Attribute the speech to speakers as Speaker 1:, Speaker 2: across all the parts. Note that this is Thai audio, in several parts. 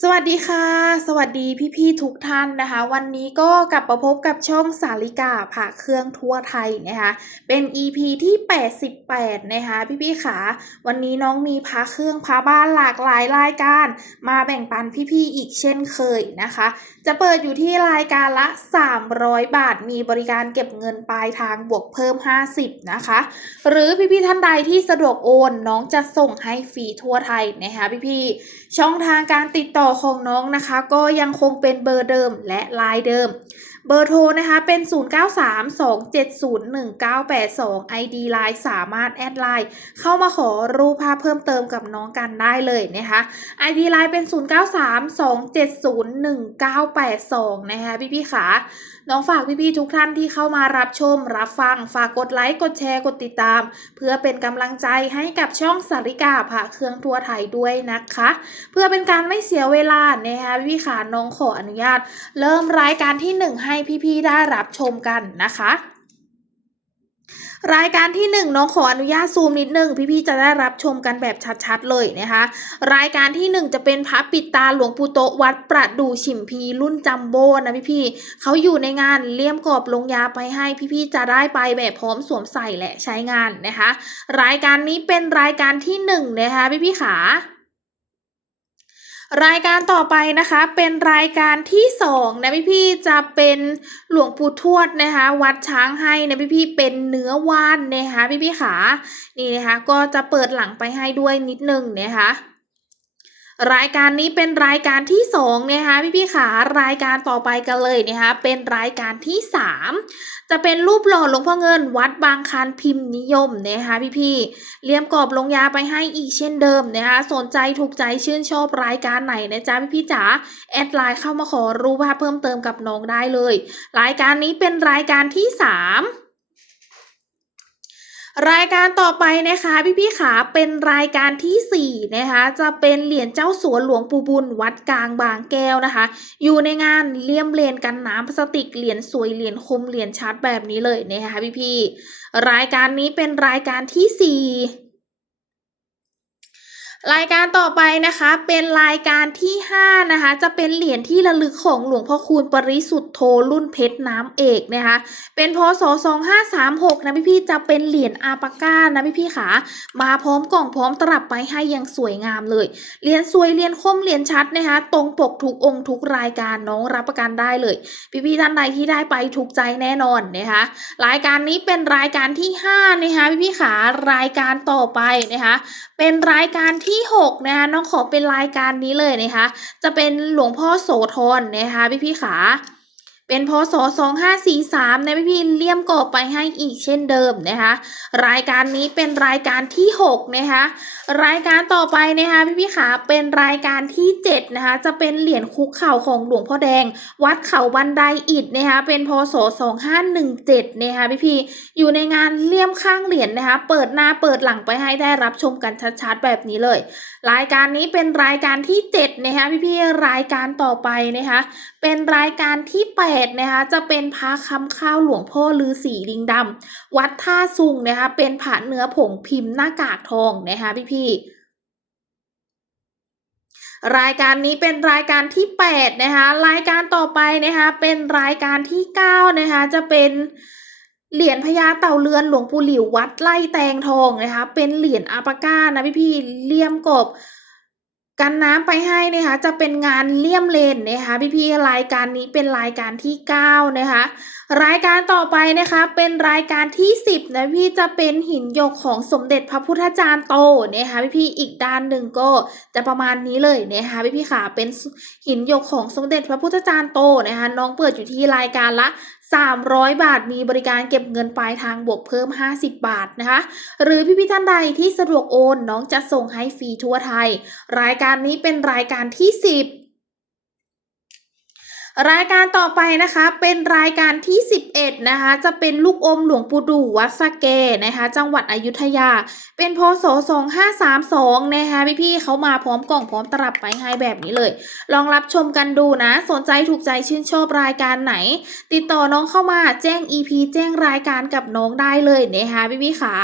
Speaker 1: สวัสดีค่ะ สวัสดีพี่ๆทุกท่านนะคะ วันนี้ก็กลับมาพบกับช่องสาริกาผ่าเครื่องทั่วไทยนะคะ เป็น EP ที่ 88 นะคะ พี่ๆขาวันนี้น้องมีพาเครื่องพาบ้านหลากหลายรายการ มาแบ่งปันพี่ๆอีกเช่นเคยนะคะ จะเปิดอยู่ที่รายการละ 300 บาท มีบริการเก็บเงินปลายทางบวกเพิ่ม 50 นะคะ หรือพี่ๆท่านใดที่สะดวกโอนน้องจะส่งให้ฟรีทั่วไทยนะคะ พี่ๆช่องทางการติดต่อ่อของน้องนะคะ ก็ยังคงเป็นเบอร์เดิมและไลน์เดิม เบอร์โทรนะคะเป็น 0932701982 ID ไลน์สามารถแอดไลน์เข้ามาขอรูปภาพเพิ่มเติมกับน้องกันได้เลยนะคะ ID ไลน์เป็น 0932701982 นะคะพี่ๆขา น้องฝากพี่ๆทุกท่านที่เข้ามารับชม รับฟัง ฝากกดไลค์ กดแชร์ กดติดตาม เพื่อเป็นกำลังใจให้กับช่องสาริกาผ่าเครื่องทั่วไทยด้วยนะคะ เพื่อเป็นการไม่เสียเวลานะคะพี่ๆขาน้องขออนุญาต เริ่มรายการที่หนึ่งให้พี่ๆได้รับชมกันนะคะ รายการที่หนึ่งน้องขออนุญาตซูมนิดนึง พี่ๆจะได้รับชมกันแบบชัดๆเลยนะคะ รายการที่หนึ่งจะเป็นพระปิดตาหลวงปู่โตวัดประดู่ฉิมพีรุ่นจัมโบ้นะพี่ๆเขาอยู่ในงานเลี่ยมกรอบลงยาไปให้พี่ๆจะได้ไปแบบพร้อมสวมใส่และใช้งานนะคะ รายการนี้เป็นรายการที่หนึ่งนะคะพี่ๆขา รายการต่อไปนะคะเป็นรายการที่สองนะพี่พี่จะเป็นหลวงปู่ทวดนะคะ วัดช้างให้นะพี่พี่เป็นเนื้อว่านนะคะพี่พี่ขานี่นะคะก็จะเปิดหลังไปให้ด้วยนิดนึงนะคะ รายการนี้เป็นรายการที่สองนะคะพี่พี่ๆขารายการต่อไปกันเลยนะคะเป็นรายการที่สามจะเป็นรูปหล่อหลวงพ่อเงินวัดบางคลานพิมพ์นิยมนะคะพี่พี่ๆเลี่ยมกรอบลงยาไปให้อีกเช่นเดิมนะคะสนใจถูกใจชื่นชอบรายการไหนนะจ๊ะพี่พี่จ๋าแอดไลน์เข้ามาขอรูปภาเพิ่มเติมกับน้องได้เลย รายการนี้เป็นรายการที่สาม รายการต่อไปนะคะพี่พี่ๆขาเป็นรายการที่สี่นะคะ จะเป็นเหรียญเจ้าสวนหลวงปู่บุญวัดกลางบางแก้วนะคะ อยู่ในงานเลี่ยมเลนกันน้ำพลาสติกเหรียญสวยเหรียญคมเหรียญชัดแบบนี้เลยนะคะพี่พี่ๆรายการนี้เป็นรายการที่สี่ รายการต่อไปนะคะเป็นรายการที่ห้านะคะ จะเป็นเหรียญที่ระลึกของหลวงพ่อคูณปริสุทธโธรุ่นเพชรน้ำเอกนะคะ เป็นพศ 2536 นะพี่พี่จะเป็นเหรียญอาปาก้านะพี่พี่ขามาพร้อมกล่องพร้อมตลับไปให้อยังสวยงามเลยเหรียญสวยเหรียญคมเหรียญชัดนะคะ ตรงปกทุกองค์ทุกรายการน้องรับประกันได้เลย พี่ๆท่านใดที่ได้ไปถูกใจแน่นอนนะคะรายการนี้เป็นรายการที่5นะคะพี่ๆขารายการต่อไปนะคะ เป็นรายการที่ 6 นะคะน้องขอเป็นรายการนี้เลยนะคะ จะเป็นหลวงพ่อโสธรนะคะพี่พี่ขา เป็นพศ 2543นะพี่พี่ๆเลี่ยมกบไปให้อีกเช่นเดิมนะคะ รายการนี้เป็นรายการที่ 6 นะคะ รายการต่อไปนะคะพี่พี่ขาเป็นรายการที่ 7 นะคะ จะเป็นเหรียญคุกเข่าของหลวงพ่อแดง วัดเขาบันไดอิฐนะคะ เป็นพศ 2517 นะคะพี่พี่อยู่ในงานเลี่ยมข้างเหรียญนะคะ เปิดหน้าเปิดหลังไปให้ได้รับชมกันชัดๆแบบนี้เลย รายการนี้เป็นรายการที่7นะคะพี่พี่รายการต่อไปนะคะ เป็นรายการที่8นะคะ จะเป็นพระคำข้าวหลวงพ่อลือสีลิงดำวัดท่าซุงนะคะ เป็นผาเนื้อผงพิมพ์หน้ากากทองนะคะพี่พี่รายการนี้เป็นรายการที่8นะคะ รายการต่อไปนะคะเป็นรายการที่9นะคะจะเป็นเหรียญพญาเต่าเรือนหลวงปู่หลิววัดไล่แตงทองนะคะ เป็นเหรียญอาปาก้านะพี่พี่เลี่ยมกบ กันน้ำไปให้นะคะจะเป็นงานเลี่ยมเลนนะคะพี่ๆรายการนี้เป็นรายการที่ 9 นะคะ รายการต่อไปนะคะเป็นรายการที่ 10 นะพี่จะเป็นหินหยกของสมเด็จพระพุทธจารย์โตนะคะพี่ๆอีกด้านหนึ่งก็จะประมาณนี้เลยนะคะพี่ๆค่ะเป็นหินหยกของสมเด็จพระพุทธจารย์โตนะคะน้องเปิดอยู่ที่รายการละ 300 บาทมีบริการเก็บเงินปลายทางบวกเพิ่ม 50 บาทนะคะ หรือพี่พี่ท่านใดที่สะดวกโอนน้องจะส่งให้ฟรีทั่วไทย รายการนี้เป็นรายการที่ 10 รายการต่อไปนะคะเป็นรายการที่ 11 นะคะ จะเป็นลูกอมหลวงปู่ดูวัดสะเกนะคะ จังหวัดอยุธยา เป็นพศ2532 นะคะ พี่ๆเขามาพร้อมกล่องพร้อมตลับไปให้แบบนี้เลย ลองรับชมกันดูนะ สนใจถูกใจชื่นชอบรายการไหน ติดต่อน้องเข้ามาแจ้ง EP แจ้งรายการกับน้องได้เลยนะคะพี่ๆขา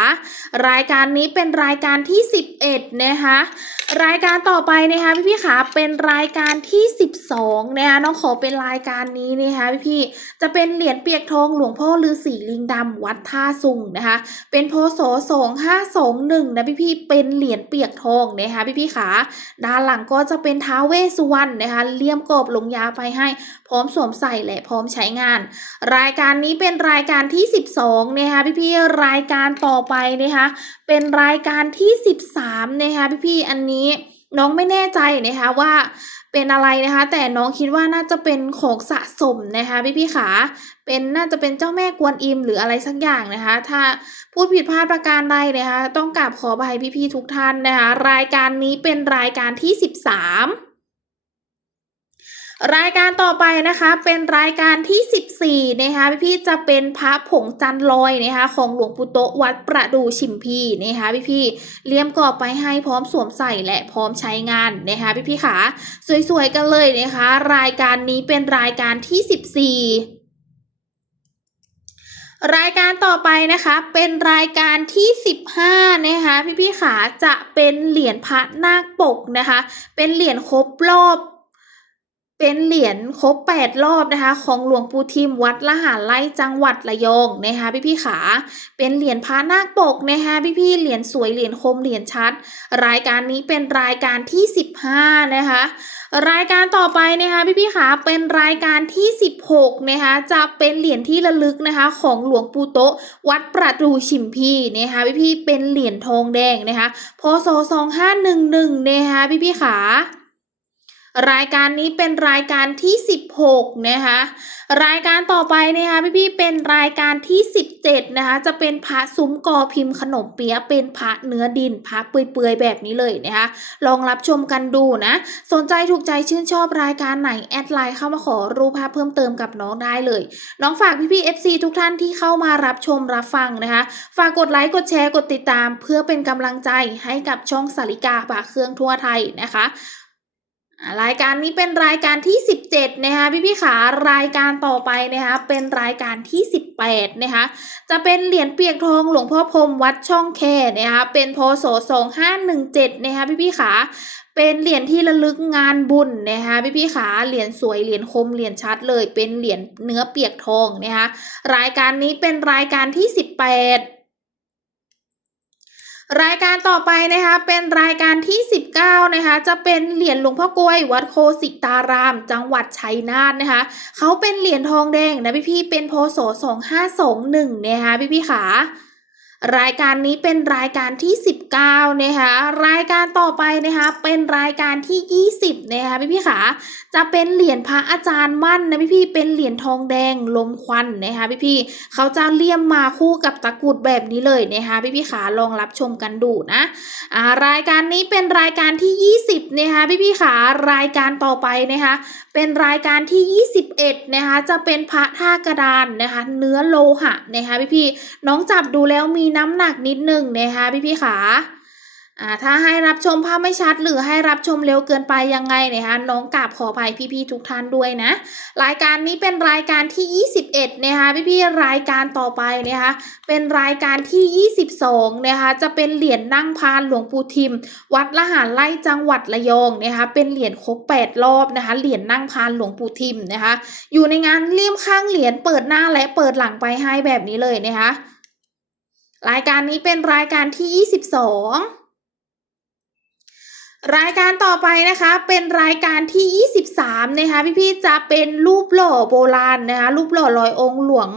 Speaker 1: รายการนี้เป็นรายการที่ 11 นะคะ รายการต่อไปนะคะพี่พี่ขาเป็นรายการที่ 12นะคะน้องขอเป็นรายการนี้นะคะพี่พี่จะเป็นเหรียญเปียกทองหลวงพ่อฤาษีลิงดำวัดท่าสุงนะคะ เป็นพศ2521นะพี่พี่เป็นเหรียญเปียกทองนะคะพี่พี่ขาด้านหลังก็จะเป็นท้าวเวสุวรรณนะคะเลี่ยมกรอบลงยาไปให้พร้อมสวมใส่และพร้อมใช้งาน รายการนี้เป็นรายการที่ 12นะคะพี่พี่รายการต่อไปนะคะเป็นรายการที่ 13นะคะพี่ๆอันนี้น้องไม่แน่ใจนะคะว่าเป็นอะไรนะคะ แต่น้องคิดว่าน่าจะเป็นของสะสมนะคะพี่ๆขาเป็นน่าจะเป็นเจ้าแม่กวนอิมหรืออะไรสักอย่างนะคะ ถ้าพูดผิดพลาดประการใดนะคะ ต้องกราบขออภัยพี่ๆทุกท่านนะคะ รายการนี้เป็นรายการที่ 13 รายการต่อไปนะคะเป็นรายการที่ 14นะคะพี่ๆจะเป็นพระผงจันลอยนะคะของหลวงปู่โตวัดประดูชิมพีนะคะพี่ๆเลี่ยมกรอบไปให้พร้อมสวมใส่และพร้อมใช้งานนะคะพี่ๆขาสวยๆกันเลยนะคะ รายการนี้เป็นรายการที่ 14รายการต่อไปนะคะเป็นรายการที่ 15นะคะพี่ๆขาจะเป็นเหรียญพระนาคปกนะคะ เป็นเหรียญครบรอบ เป็นเหรียญครบ 8 รอบนะคะ ของหลวงปู่ทิมวัดละหารไร่จังหวัดระยองนะคะพี่ๆขา เป็นเหรียญพระนาคปกนะคะพี่ๆเหรียญสวยเหรียญคมเหรียญชัด รายการนี้เป็นรายการที่ 15 นะคะ รายการต่อไปนะคะพี่ๆขาเป็นรายการที่ 16 นะคะจะเป็นเหรียญที่ระลึกนะคะ ของหลวงปู่โตวัดประดูชิมพีนะคะพี่ๆเป็นเหรียญทองแดงนะคะพศ2511นะคะพี่ๆขา รายการนี้เป็นรายการที่ 16 นะคะ รายการต่อไปนะคะพี่ๆเป็นรายการที่ 17 นะคะ จะเป็นพระซุ้มกอพิมพ์ขนมเปี๊ยะเป็นพระเนื้อดินพระเปื่อยๆแบบนี้เลยนะคะ ลองรับชมกันดูนะ สนใจถูกใจชื่นชอบรายการไหน แอดไลน์เข้ามาขอรูปภาพเพิ่มเติมกับน้องได้เลย น้องฝากพี่ๆ FC ทุกท่านที่เข้ามารับชมรับฟังนะคะ ฝากกดไลค์กดแชร์กดติดตาม เพื่อเป็นกำลังใจให้กับช่องสาริกาปากเครื่องทั่วไทยนะคะ รายการนี้เป็นรายการที่ 17 นะคะพี่พี่ขารายการต่อไปนะคะเป็นรายการที่ 18 นะคะจะเป็นเหรียญเปียกทองหลวงพ่อพรมวัดช่องแคนะคะเป็นพศ2517 นะคะพี่พี่ขาเป็นเหรียญที่ระลึกงานบุญนะคะพี่พี่ขาเหรียญสวยเหรียญคมเหรียญชัดเลยเป็นเหรียญเนื้อเปียกทองนะคะรายการนี้เป็นรายการที่ 18 รายการต่อไปนะคะเป็นรายการที่ 19นะคะจะเป็นเหรียญหลวงพ่อกลวยวัดโคสิตาราม จังหวัดชัยนาทนะคะเขาเป็นเหรียญทองแดงนะพี่พี่เป็นพศ2521นะคะพี่พี่ขารายการนี้เป็นรายการที่ 19นะคะรายการต่อไปนะคะเป็นรายการที่ 20นะคะพี่พี่ขาจะเป็นเหรียญพระอาจารย์มั่นนะพี่พี่เป็นเหรียญทองแดงลมควันนะคะพี่พี่เขาจะเลี่ยมมาคู่กับตะกรุดแบบนี้เลยนะคะพี่พี่ขาลองรับชมกันดูนะอ่ารายการนี้เป็นรายการที่ 20นะคะพี่พี่ขารายการต่อไปนะคะเป็นรายการที่ 21นะคะจะเป็นพระท่ากระดานนะคะเนื้อโลหะนะคะพี่พี่น้องจับดูแล้วมีน้ำหนักนิดหนึ่งนะคะพี่พี่ขา อ่าถ้าให้รับชมภาพไม่ชัด หรือให้รับชมเร็วเกินไปยังไงนะคะน้องกราบขออภัยพี่ๆทุกท่านด้วยนะ รายการนี้เป็นรายการที่ 21นะคะพี่ๆรายการต่อไปนะคะเป็นรายการที่ 22นะคะจะเป็นเหรียญนั่งพานหลวงปู่ทิม วัดละหารไร่จังหวัดระยองนะคะเป็นเหรียญครบ8รอบนะคะเหรียญนั่งพานหลวงปู่ทิมนะคะอยู่ในงานเลี่ยมข้างเหรียญเปิดหน้าและเปิดหลังไปให้แบบนี้เลยนะคะรายการนี้เป็นรายการที่ 22 รายการต่อไปนะคะเป็นรายการที่ 23 นะคะพี่ๆจะเป็นรูปหล่อโบราณนะคะรูปหล่อลอยองค์หลวง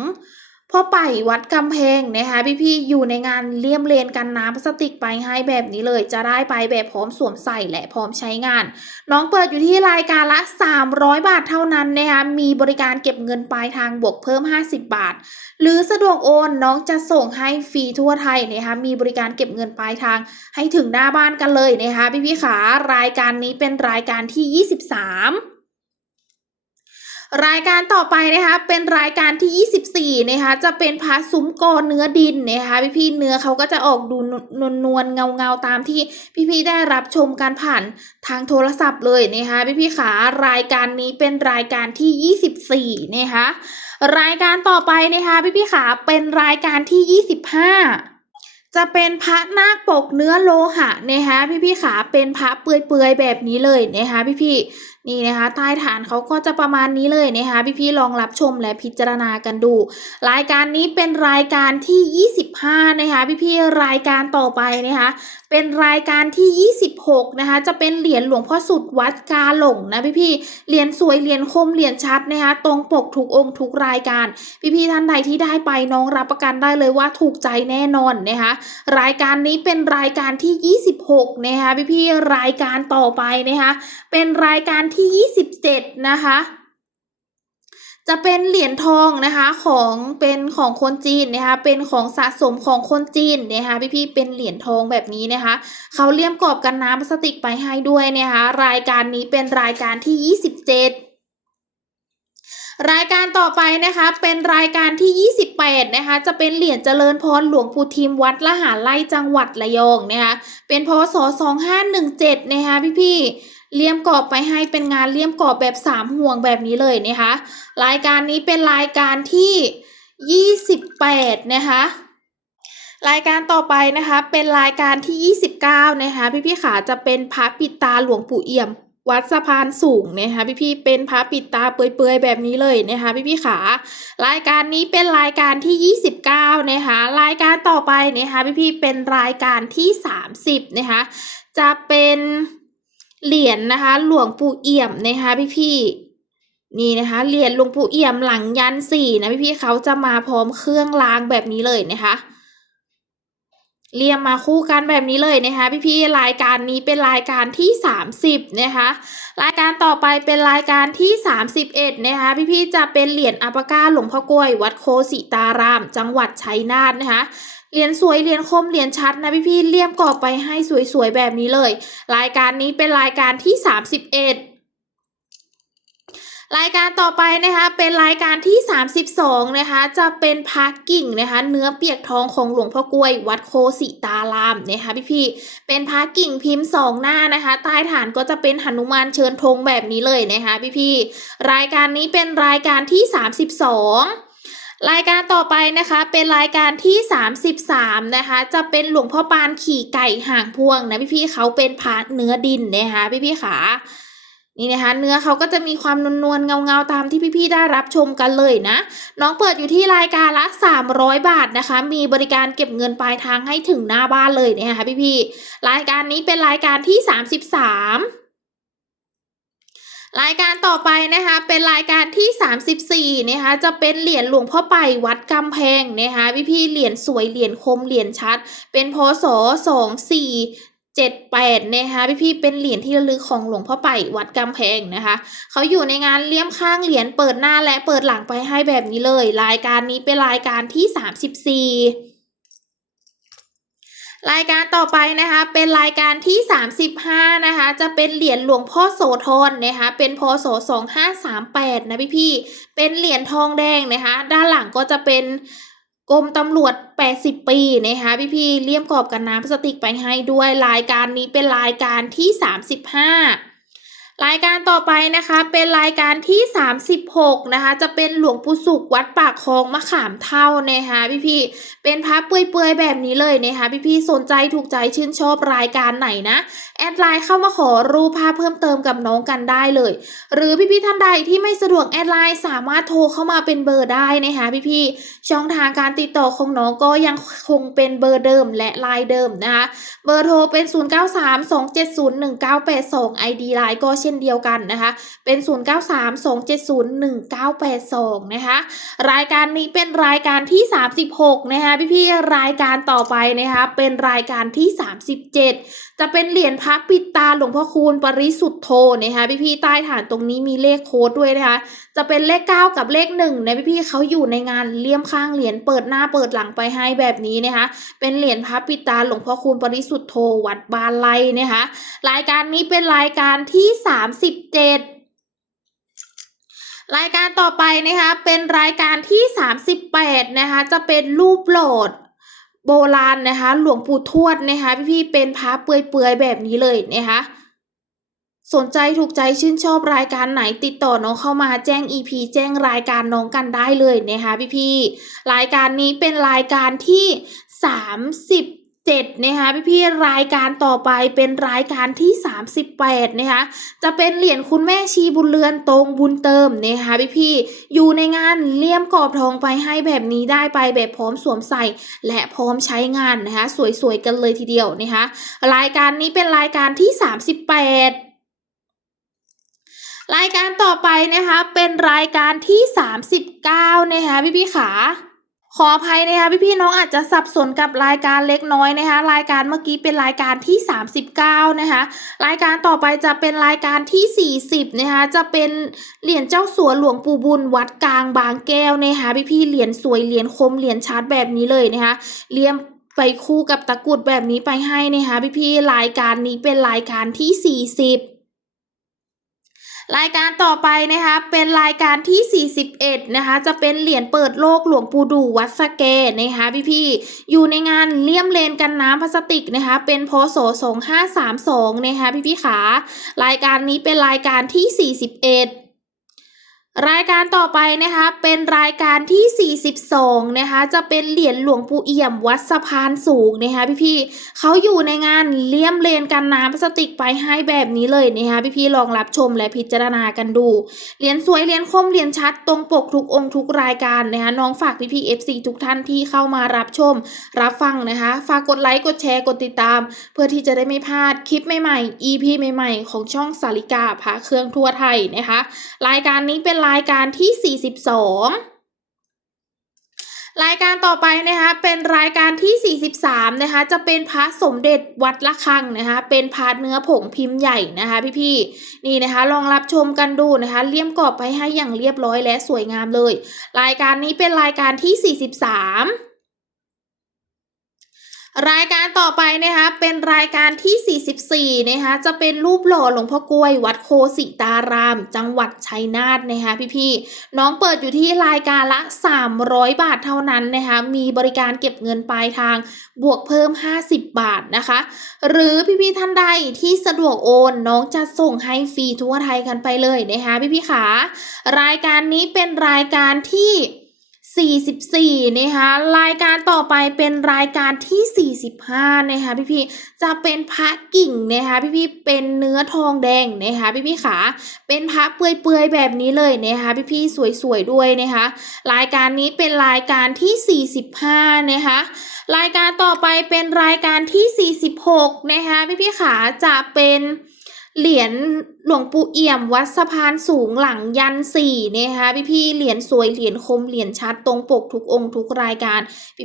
Speaker 1: พ่อไป่วัดกำแพงนะคะพี่ๆอยู่ในงานเลี่ยมเลนกันน้ำพลาสติกไปให้แบบนี้เลย จะได้ไปแบบพร้อมสวมใส่และพร้อมใช้งาน น้องเปิดอยู่ที่รายการละ 300 บาทเท่านั้นนะคะมีบริการเก็บเงินปลายทางบวกเพิ่ม 50 บาท หรือสะดวกโอนน้องจะส่งให้ฟรีทั่วไทยนะคะมีบริการเก็บเงินปลายทางให้ถึงหน้าบ้านกันเลยนะคะพี่พี่ๆขารายการนี้เป็นรายการที่ 23 รายการต่อไปนะคะเป็นรายการที่ 24นะคะจะเป็นพาซุ้มกอเนื้อดินนะคะพี่ๆเนื้อเขาก็จะออกดูนวลนวลเงาเงาตามที่พี่ๆได้รับชมการผ่านทางโทรศัพท์เลยนะคะพี่ๆขารายการนี้เป็นรายการที่ 24นะคะรายการต่อไปนะคะพี่ๆขาเป็นรายการที่ 25จะเป็นพระนาคปกเนื้อโลหะนะคะพี่ๆขาเป็นพระเปื่อยๆแบบนี้เลยนะคะพี่ๆ นี่นะคะใต้ฐานเขาก็จะประมาณนี้เลยนะคะ พี่ๆลองรับชมและพิจารณากันดู รายการนี้เป็นรายการที่ 25 นะคะพี่ๆรายการต่อไปนะคะ เป็นรายการที่ 26 นะคะ จะเป็นเหรียญหลวงพ่อสุดวัดกาหลงนะพี่ๆเหรียญสวยเหรียญคมเหรียญชัดนะคะ ตรงปกทุกองค์ทุกรายการ พี่ๆท่านใดที่ได้ไปน้องรับประกันได้เลยว่าถูกใจแน่นอนนะคะรายการนี้เป็นรายการที่ 26 นะคะพี่ๆรายการต่อไปนะคะเป็นรายการที่ 27 นะคะ จะเป็นเหรียญทองนะคะของเป็นของคนจีนนะคะ เป็นของสะสมของคนจีนนะคะพี่ๆเป็นเหรียญทองแบบนี้นะคะเขาเลี่ยมกรอบกันน้ำพลาสติกไปให้ด้วยนะคะรายการนี้เป็นรายการที่ 27รายการต่อไปนะคะเป็นรายการที่ 28 นะคะ จะเป็นเหรียญเจริญพรหลวงปู่ทิมวัดละหารไร่จังหวัดระยองนะคะเป็นพศ2517 นะคะพี่ๆ เลี่ยมกรอบไปให้เป็นงานเลี่ยมกรอบแบบสามห่วงแบบนี้เลยนะคะรายการนี้เป็นรายการที่ 28 นะคะรายการต่อไปนะคะเป็นรายการที่ 29 นะคะพี่ๆขาจะเป็นพระปิดตาหลวงปู่เอี่ยม วัดสะพานสูงนะคะพี่ๆเป็นพระปิดตาเปื่อยๆแบบนี้เลยนะคะพี่ๆขารายการนี้เป็นรายการที่ 29 นะคะรายการต่อไปนะคะพี่ๆเป็นรายการที่ 30 นะคะจะเป็น เหรียญนะคะ หลวงปู่เอี่ยมนะคะพี่ๆนี่นะคะเหรียญหลวงปู่เอี่ยมหลังยันสี่นะพี่ๆเขาจะมาพร้อมเครื่องรางแบบนี้เลยนะคะเรียมมาคู่กันแบบนี้เลยนะคะพี่ๆรายการนี้เป็นรายการที่ 30นะคะรายการต่อไปเป็นรายการที่ 31นะคะพี่ๆจะเป็นเหรียญอัปกาหลวงพ่อกล้วย วัดโคสิตาราม จังหวัดชัยนาทนะคะ เหรียญสวยเหรียญคมเหรียญชัดนะพี่ๆเลี่ยมกรอบไปให้สวยๆแบบนี้เลย รายการนี้เป็นรายการที่ 31รายการต่อไปนะคะเป็นรายการที่ 32นะคะจะเป็นพากิ่งนะคะเนื้อเปียกทองของหลวงพ่อกล้วย วัดโคสิตารามนะคะพี่ๆเป็นพากิ่งพิมพ์สองหน้านะคะใต้ฐานก็จะเป็นหนุมานเชิญธงแบบนี้เลยนะคะพี่ๆรายการนี้เป็นรายการที่ 32 รายการต่อไปนะคะเป็นรายการที่ 33 นะคะ จะเป็นหลวงพ่อปานขี่ไก่ห่างพวงนะพี่ๆเขาเป็นพาเนื้อดินนะคะพี่ๆขานี่นะคะเนื้อเขาก็จะมีความนวลๆเงาๆตามที่พี่ๆได้รับชมกันเลยนะ น้องเปิดอยู่ที่รายการละ 300 บาทนะคะ มีบริการเก็บเงินปลายทางให้ถึงหน้าบ้านเลยนะคะพี่ๆรายการนี้เป็นรายการที่ 33 รายการต่อไปนะคะเป็นรายการที่ 34นะคะจะเป็นเหรียญหลวงพ่อไปวัดกำแพงนะคะพี่ๆเหรียญสวยเหรียญคมเหรียญชัด เป็นพศ24เจ็ดแปดนะคะพี่พี่เป็นเหรียญที่ระลึกของหลวงพ่อไปวัดกำแพงนะคะเขาอยู่ในงานเลี่ยมข้างเหรียญเปิดหน้าและเปิดหลังไปให้แบบนี้เลย รายการนี้เป็นรายการที่สามสิบสี่ รายการต่อไปนะคะเป็นรายการที่สามสิบห้านะคะ จะเป็นเหรียญหลวงพ่อโสธรนะคะ เป็นพศสองห้าสามแปดนะพี่พี่เป็นเหรียญทองแดงนะคะ ด้านหลังก็จะเป็นกรมตำรวจ 80 ปีนะคะพี่พี่เลี่ยมกรอบกันน้ำพลาสติกไปให้ด้วยรายการนี้เป็นรายการที่ 35 รายการต่อไปนะคะเป็นรายการที่ 36 นะคะ จะเป็นหลวงปู่สุขวัดปากคลองมะขามเท่านะคะพี่พี่เป็นพระเปื่อยๆแบบนี้เลยนะคะพี่พี่สนใจถูกใจชื่นชอบรายการไหนนะ แอดไลน์เข้ามาขอรูปภาพเพิ่มเติมกับน้องกันได้เลย หรือพี่ๆท่านใดที่ไม่สะดวกแอดไลน์สามารถโทรเข้ามาเป็นเบอร์ได้นะคะพี่ๆช่องทางการติดต่อของน้องก็ยังคงเป็นเบอร์เดิมและไลน์เดิมนะคะเบอร์โทรเป็น 0932701982 ID ไลน์ก็เช่นเดียวกันนะคะเป็น 0932701982 นะคะรายการนี้เป็นรายการที่ 36 นะคะพี่ๆรายการต่อไปนะคะเป็นรายการที่ 37 จะเป็นเหรียญพระปิดตาหลวงพ่อคูณปริสุทธโธนะคะพี่ๆใต้ฐานตรงนี้มีเลขโค้ดด้วยนะคะจะเป็นเลข 9 กับเลข1นะพี่ๆเขาอยู่ในงานเลี่ยมข้างเหรียญเปิดหน้าเปิดหลังไปให้แบบนี้นะคะเป็นเหรียญพระปิดตาหลวงพ่อคูณปริสุทธโธวัดบานไลนะคะรายการนี้เป็นรายการที่ 37รายการต่อไปนะคะเป็นรายการที่ 38นะคะจะเป็นรูปโหลด โบราณนะคะ หลวงปู่ทวดนะคะ พี่ๆเป็นพระเปื่อยๆแบบนี้เลยนะคะสนใจถูกใจชื่นชอบรายการไหนติดต่อน้องเข้ามาแจ้ง EP แจ้งรายการน้องกันได้เลยนะคะพี่ๆรายการนี้เป็นรายการที่ 37นะคะพี่ๆรายการต่อไปเป็นรายการที่ 38นะคะจะเป็นเหรียญคุณแม่ชีบุญเรือนตรงบุญเติมนะคะพี่ๆอยู่ในงานเลี่ยมกรอบทองไปให้แบบนี้ได้ไปแบบพร้อมสวมใส่ และพร้อมใช้งานนะคะสวยๆกันเลยทีเดียวนะคะรายการนี้เป็นรายการที่ 38รายการต่อไปนะคะเป็นรายการที่ 39นะคะพี่พี่ๆขา ขออภัยนะคะพี่พี่ๆน้องอาจจะสับสนกับรายการเล็กน้อยนะคะรายการเมื่อกี้เป็นรายการที่ 39นะคะรายการต่อไปจะเป็นรายการที่ 40นะคะจะเป็นเหรียญเจ้าสัวหลวงปู่บุญวัดกลางบางแก้วนะคะพี่พี่ๆเหรียญสวยเหรียญคมเหรียญชาร์จแบบนี้เลยนะคะเลี่ยมไปคู่กับตะกรุดแบบนี้ไปให้นะคะพี่พี่ๆรายการนี้เป็นรายการที่ 40 รายการต่อไปนะคะเป็นรายการที่ 41 นะคะจะเป็นเหรียญเปิดโลกหลวงปู่ดูวัดสะเกนะคะพี่พี่อยู่ในงานเลี่ยมเลนกันน้ำพลาสติกนะคะเป็นพศ2532นะคะพี่พี่ขารายการนี้เป็นรายการที่ 41 รายการต่อไปนะคะเป็นรายการที่ 42 นะคะจะเป็นเหรียญหลวงปู่เอี่ยมวัดสะพานสูงนะคะพี่ๆเขาอยู่ในงานเลี่ยมเลนกันน้ำพลาสติกไปให้แบบนี้เลยนะคะพี่ๆลองรับชมและพิจารณากันดูเหรียญสวยเหรียญคมเหรียญชัดตรงปกทุกองค์ทุกรายการนะคะน้องฝากพี่พี่ FC ทุกท่านที่เข้ามารับชม รับฟังนะคะฝากกดไลค์กดแชร์กดติดตาม เพื่อที่จะได้ไม่พลาดคลิปใหม่ๆ EP ใหม่ๆ ของช่องสาริกาพระเครื่องทั่วไทยนะคะรายการนี้เป็นรายการที่ 42 รายการต่อไปนะคะเป็นรายการที่ 43นะคะจะเป็นพระสมเด็จวัดละคังนะคะเป็นพระเนื้อผงพิมพ์ใหญ่นะคะพี่ๆนี่นะคะลองรับชมกันดูนะคะเลี่ยมกรอบไปให้อย่างเรียบร้อยและสวยงามเลย รายการนี้เป็นรายการที่ 43 รายการต่อไปนะคะเป็นรายการที่ 44นะคะจะเป็นรูปหล่อหลวงพ่อกล้วย วัดโคสิตาราม จังหวัดชัยนาทนะคะพี่ๆน้องเปิดอยู่ที่รายการละ 300 บาทเท่านั้นนะคะมีบริการเก็บเงินปลายทางบวกเพิ่ม 50 บาทนะคะ หรือพี่ๆท่านใดที่สะดวกโอนน้องจะส่งให้ฟรีทั่วไทยกันไปเลยนะคะพี่ๆขารายการนี้เป็นรายการที่ 44 นะคะรายการต่อไปเป็นรายการที่ 45 นะคะพี่ๆจะเป็นพระกิ่งนะคะพี่ๆเป็นเนื้อทองแดงนะคะพี่ๆขาเป็นพระเปื่อยๆแบบนี้เลยนะคะพี่ๆสวยๆด้วยนะคะรายการนี้เป็นรายการที่ 45 นะคะรายการต่อไปเป็นรายการที่ 46 นะคะพี่ๆขาจะเป็นเหรียญหลวงปู่เอี่ยมวัดสะพานสูงหลังยันสี่นะคะพี่ๆเหรียญสวยเหรียญคมเหรียญชัดตรงปกทุกองค์ทุกรายการ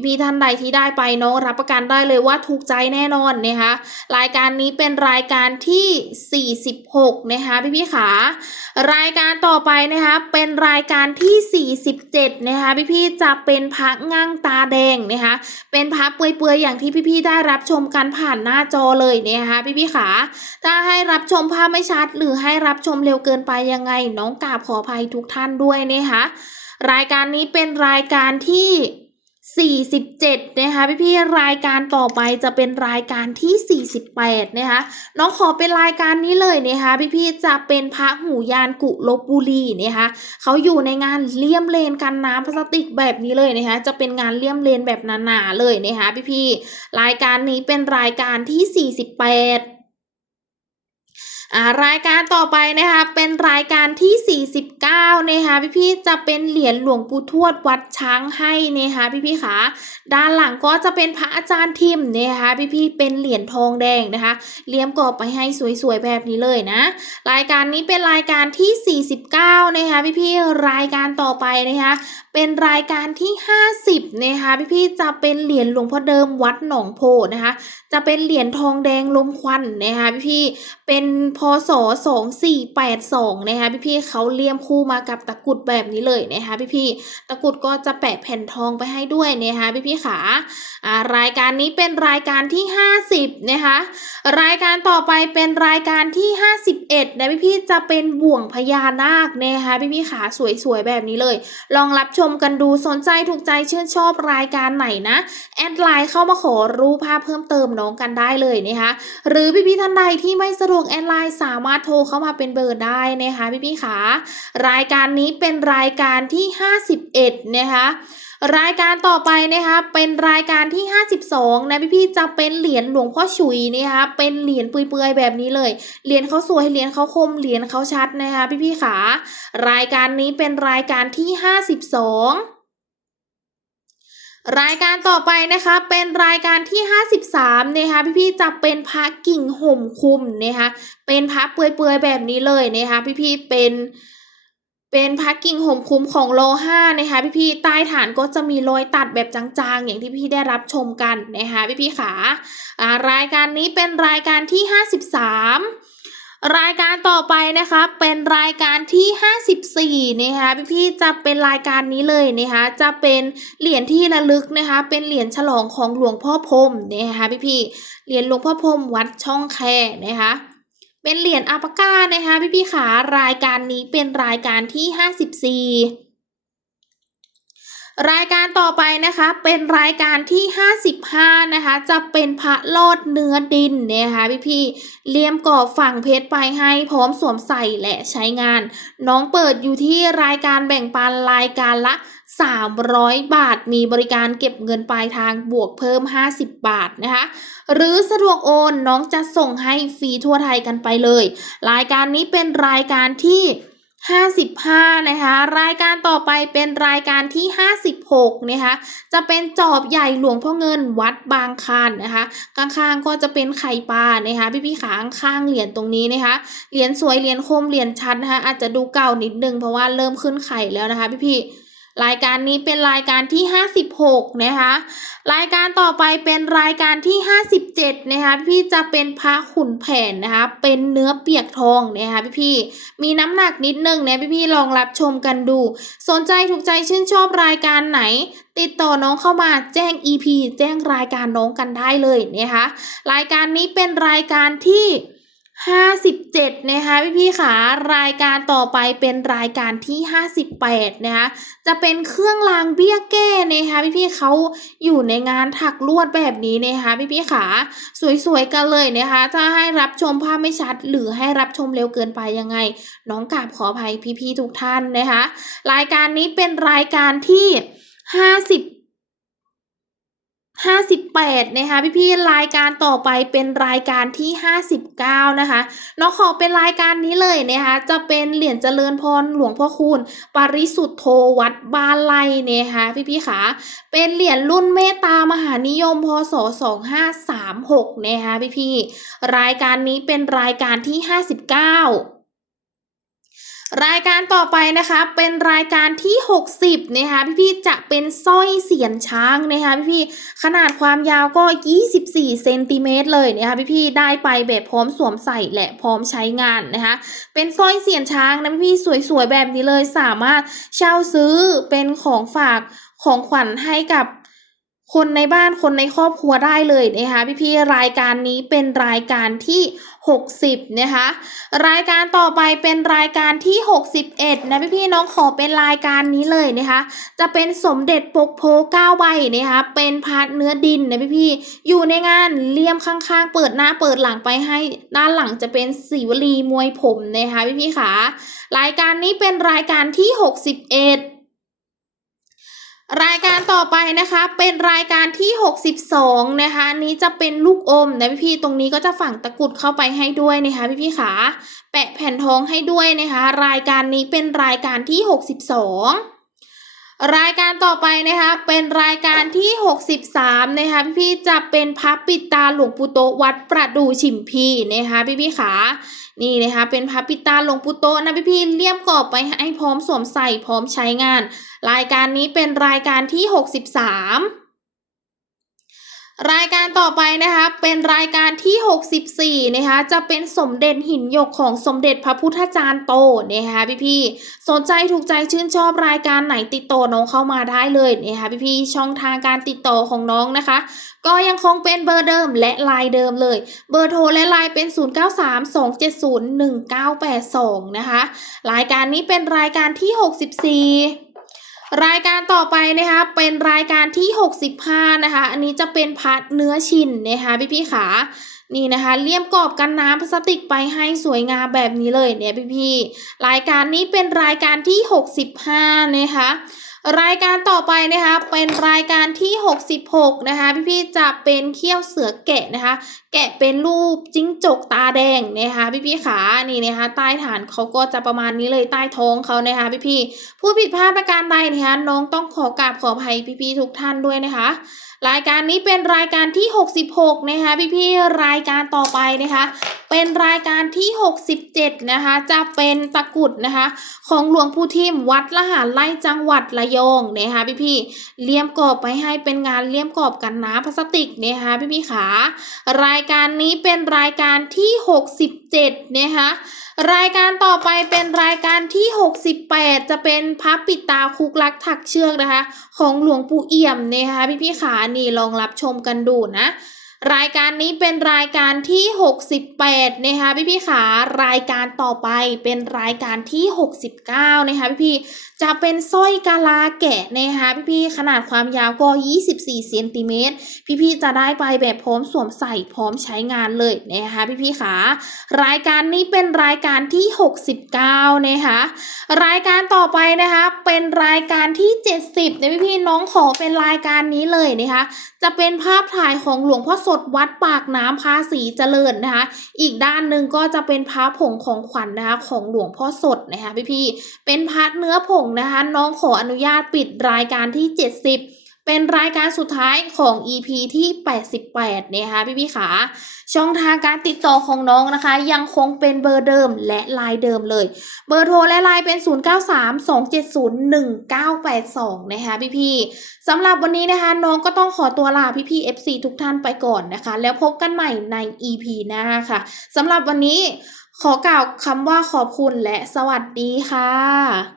Speaker 1: พี่ๆท่านใดที่ได้ไปน้องรับประกันได้เลยว่าถูกใจแน่นอนนะคะรายการนี้เป็นรายการที่ 46นะคะพี่ๆขารายการต่อไปนะคะเป็นรายการที่ 47นะคะพี่ๆจะเป็นพระงั่งตาแดงนะคะเป็นพระเปื่อยๆอย่างที่พี่ๆได้รับชมกันผ่านหน้าจอเลยนะคะพี่ๆขาถ้าให้รับชมภาพไม่ชัดหรือือให้รับชมเร็วเกินไปยังไง น้องกาบขออภัยทุกท่านด้วยนะคะรายการนี้เป็นรายการที่ 47 นะคะพี่ๆรายการต่อไปจะเป็นรายการที่ 48 นะคะน้องขอเป็นรายการนี้เลยนะคะพี่ๆจะเป็นพระหูยานกุลบบุรีนะคะเขาอยู่ในงานเลี่ยมเลนกันน้ำพลาสติกแบบนี้เลยนะคะจะเป็นงานเลี่ยมเลนแบบหนาๆเลยนะคะพี่ๆรายการนี้เป็นรายการที่ 48 รายการต่อไปนะคะเป็นรายการที่ 49นะคะพี่ๆจะเป็นเหรียญหลวงปู่ทวดวัดช้างให้นะคะพี่ๆขาด้านหลังก็จะเป็นพระอาจารย์ทิมนะคะพี่ๆเป็นเหรียญทองแดงนะคะเลี่ยมกรอบไปให้สวยๆแบบนี้เลยนะ รายการนี้เป็นรายการที่ 49นะคะพี่ๆรายการต่อไปนะคะ เป็นรายการที่ 50นะคะพี่ๆจะเป็นเหรียญหลวงพ่อเดิมวัดหนองโพนะคะ จะเป็นเหรียญทองแดงลมควันนะคะพี่ๆเป็นพศ2482นะคะพี่ๆเขาเลี่ยมคู่มากับตะกรุดแบบนี้เลยนะคะพี่ๆตะกรุดก็จะแปะแผ่นทองไปให้ด้วยนะคะพี่ๆขาอ่ารายการนี้เป็นรายการที่ 50นะคะรายการต่อไปเป็นรายการที่ 51นะพี่ๆจะเป็นบ่วงพญานาคนะคะพี่ๆขาสวยๆแบบนี้เลย ลองรับชมกันดูสนใจถูกใจชื่นชอบรายการไหนนะ แอดไลน์เข้ามาขอรูปภาพเพิ่มเติมน้องกันได้เลยนะคะหรือพี่ๆท่านใดที่ไม่สะดวกแอดไลน์สามารถโทรเข้ามาเป็นเบอร์ได้นะคะพี่ๆขารายการนี้เป็นรายการที่ 51นะคะ รายการต่อไปนะคะเป็นรายการที่ 52 นะพี่ๆจะเป็นเหรียญหลวงพ่อฉุยนะคะเป็นเหรียญเปื่อยๆแบบนี้เลย เหรียญเขาสวยเหรียญเขาคมเหรียญเขาชัดนะคะพี่ๆขารายการนี้เป็นรายการที่ 52รายการต่อไปนะคะเป็นรายการที่ 53นะคะพี่ๆจะเป็นพระกิ่งห่มคุมนะคะเป็นพระเปื่อยๆแบบนี้เลยนะคะพี่ๆเป็น เป็นพระกิ่งห่มคุ้มของโลห้านะคะพี่ๆใต้ฐานก็จะมีรอยตัดแบบจางๆ อย่างที่พี่ได้รับชมกันนะคะพี่ๆขาอ่ารายการนี้เป็นรายการที่ 53 รายการต่อไปนะคะเป็นรายการที่ 54นะคะพี่ๆจะเป็นรายการนี้เลยนะคะจะเป็นเหรียญที่ระลึกนะคะเป็นเหรียญฉลองของหลวงพ่อพรมนะคะพี่ๆเหรียญหลวงพ่อพรมวัดช่องแคนะคะ เป็นเหรียญอัปกานะคะพี่พี่ๆขารายการนี้เป็นรายการที่ 54 รายการต่อไปนะคะเป็นรายการที่ 55 นะคะ จะเป็นพระลอดเนื้อดินนะคะพี่พี่ๆเลี่ยมกรอบฝั่งเพชรไปให้พร้อมสวมใส่และใช้งาน น้องเปิดอยู่ที่รายการแบ่งปันรายการละ 300 บาท มีบริการเก็บเงินปลายทางบวกเพิ่ม 50 บาทนะคะ หรือสะดวกโอนน้องจะส่งให้ฟรีทั่วไทยกันไปเลย รายการนี้เป็นรายการที่ 55 นะคะรายการต่อไปเป็นรายการที่ 56 นะคะจะเป็นจอบใหญ่หลวงพ่อเงินวัดบางคานนะคะข้างๆก็จะเป็นไข่ปลานะคะพี่พี่ขาข้างเหรียญตรงนี้นะคะเหรียญสวยเหรียญคมเหรียญชัดนะคะอาจจะดูเก่านิดนึงเพราะว่าเริ่มขึ้นไข่แล้วนะคะพี่พี่ รายการนี้เป็นรายการที่ 56 นะคะ รายการต่อไปเป็นรายการที่ 57 นะคะพี่จะเป็นพระขุนแผนนะคะ เป็นเนื้อเปียกทองนะคะพี่ๆมีน้ำหนักนิดนึงนะพี่ๆลองรับชมกันดู สนใจถูกใจชื่นชอบรายการไหน ติดต่อน้องเข้ามาแจ้ง EP แจ้งรายการน้องกันได้เลยนะคะ รายการนี้เป็นรายการที่ 57นะคะพี่พี่ขารายการต่อไปเป็นรายการที่58นะคะจะเป็นเครื่องรางเบี้ยแก้นะคะพี่พี่เขาอยู่ในงานถักลวดแบบนี้นะคะพี่พี่ขาสวยๆกันเลยนะคะถ้าให้รับชมภาพไม่ชัด หรือให้รับชมเร็วเกินไปยังไง น้องกราบขออภัยพี่ๆทุกท่านนะคะรายการนี้เป็นรายการที่50 58 นะคะพี่ๆรายการต่อไปเป็นรายการที่ 59 นะคะน้องขอเป็นรายการนี้เลยนะคะจะเป็นเหรียญเจริญพรหลวงพ่อคูณ ปริสุทธโธวัดบ้านไร่นะคะพี่ๆขาเป็นเหรียญรุ่นเมตตามหานิยมพศ 2536 นะคะพี่ๆรายการนี้เป็นรายการที่ 59 รายการต่อไปนะคะเป็นรายการที่ 60 นะคะพี่ๆจะเป็นสร้อยเสียนช้างนะคะพี่ๆขนาดความยาวก็ 24เซนติเมตรเลยนะคะพี่ๆได้ไปแบบพร้อมสวมใส่และพร้อมใช้งานนะคะเป็นสร้อยเสียนช้างนะพี่ๆสวยๆแบบนี้เลยสามารถเช่าซื้อเป็นของฝากของขวัญให้กับคนในบ้านคนในครอบครัวได้เลยนะคะพี่ๆรายการนี้เป็นรายการที่ 60 นะคะ รายการต่อไปเป็นรายการที่ 61 นะพี่พี่น้องขอเป็นรายการนี้เลยนะคะ จะเป็นสมเด็จปกโพ9ใบนะคะ เป็นพาร์ทเนื้อดินนะพี่พี่อยู่ในงานเลี่ยมข้างๆ เปิดหน้าเปิดหลังไปให้ด้านหลังจะเป็นสีวลีมวยผมนะคะพี่พี่ขารายการนี้เป็นรายการที่ 61 รายการต่อไปนะคะเป็นรายการที่ 62 นะคะอันนี้จะเป็นลูกอมนะพี่ๆตรงนี้ก็จะฝังตะกรุดเข้าไปให้ด้วยนะคะพี่ๆขาแปะแผ่นทองให้ด้วยนะคะ รายการนี้เป็นรายการที่ 62 รายการต่อไปนะคะเป็นรายการที่ 63 นะคะพี่ๆจะเป็นพับปิดตาหลวงปู่โตวัดประดูฉิมพีนะคะพี่ๆขานี่นะคะเป็นพระปิดตาหลวงปู่โตนะพี่ๆเลี่ยมกรอบไปให้พร้อมสวมใส่พร้อมใช้งาน รายการนี้เป็นรายการที่ 63 รายการต่อไปนะคะ เป็นรายการที่ 64 นะคะ จะเป็นสมเด็จหินหยกของสมเด็จพระพุทธจารย์โตนะคะพี่ๆสนใจถูกใจชื่นชอบรายการไหนติดต่อน้องเข้ามาได้เลยนะคะพี่ๆช่องทางการติดต่อของน้องนะคะ ก็ยังคงเป็นเบอร์เดิมและไลน์เดิมเลย เบอร์โทรและไลน์เป็น 0932701982 นะคะ รายการนี้เป็นรายการที่ 64 รายการต่อไปนะคะเป็นรายการที่ 65 นะคะ อันนี้จะเป็นพัดเนื้อชิ้นนะคะพี่พี่ขานี่นะคะเลี่ยมกรอบกันน้ำพลาสติกไปให้สวยงามแบบนี้เลยเนี่ยพี่พี่รายการนี้เป็นรายการที่ 65 นะคะ รายการต่อไปนะคะเป็นรายการที่ 66 นะคะพี่พี่ๆจะเป็นเขี้ยวเสือแกะนะคะ แกะเป็นรูปจิ้งจกตาแดงนะคะ พี่พี่ๆขานี่นะคะใต้ฐานเขาก็จะประมาณนี้เลยใต้ท้องเขานะคะ พี่พี่ๆผู้ผิดพลาดประการใดนะคะน้องต้องขอกราบขออภัยพี่พี่ๆทุกท่านด้วยนะคะ รายการนี้เป็นรายการที่ 66 นะคะพี่พี่ๆรายการต่อไปนะคะ เป็นรายการที่ 67 นะคะ จะเป็นตะกุดนะคะ ของหลวงปู่ทิมวัดละหารไร่จังหวัดระยองนะคะพี่พี่ๆเลี่ยมกรอบไปให้เป็นงานเลี่ยมกรอบกันน้ำพลาสติกนะคะพี่พี่ๆขารายการนี้เป็นรายการที่67 นะคะรายการต่อไปเป็นรายการที่ 68 จะเป็นพระปิดตาคุกลักถักเชือกนะคะ ของหลวงปู่เอี่ยมนะคะพี่พี่ๆขานี่ลองรับชมกันดูนะรายการนี้เป็นรายการที่ 68 นะคะพี่พี่ๆขารายการต่อไปเป็นรายการที่ 69 นะคะพี่พี่ จะเป็นสร้อยกาลาแกะนะคะพี่พี่ๆขนาดความยาวก็ 24เซนติเมตรพี่พี่ๆจะได้ไปแบบพร้อมสวมใส่พร้อมใช้งานเลยนะคะพี่พี่ๆขารายการนี้เป็นรายการที่ 69นะคะรายการต่อไปนะคะเป็นรายการที่ 70นะพี่พี่ๆน้องขอเป็นรายการนี้เลยนะคะจะเป็นภาพถ่ายของหลวงพ่อสดวัดปากน้ำภาษีเจริญนะคะอีกด้านหนึ่งก็จะเป็นพระผงของขวัญนะคะของหลวงพ่อสดนะคะพี่พี่ๆเป็นพัดเนื้อผงนะคะ น้องขออนุญาตปิดรายการที่ 70 เป็นรายการสุดท้ายของ EP ที่ 88 นะคะพี่พี่ขาช่องทางการติดต่อของน้องนะคะ ยังคงเป็นเบอร์เดิมและไลน์เดิมเลย เบอร์โทรและไลน์เป็น 0932701982 นะคะพี่ๆสำหรับวันนี้นะคะ น้องก็ต้องขอตัวลาพี่ๆ FC ทุกท่านไปก่อนนะคะ แล้วพบกันใหม่ใน EP หน้าค่ะสำหรับวันนี้ขอกล่าวคำว่าขอบคุณและสวัสดีค่ะ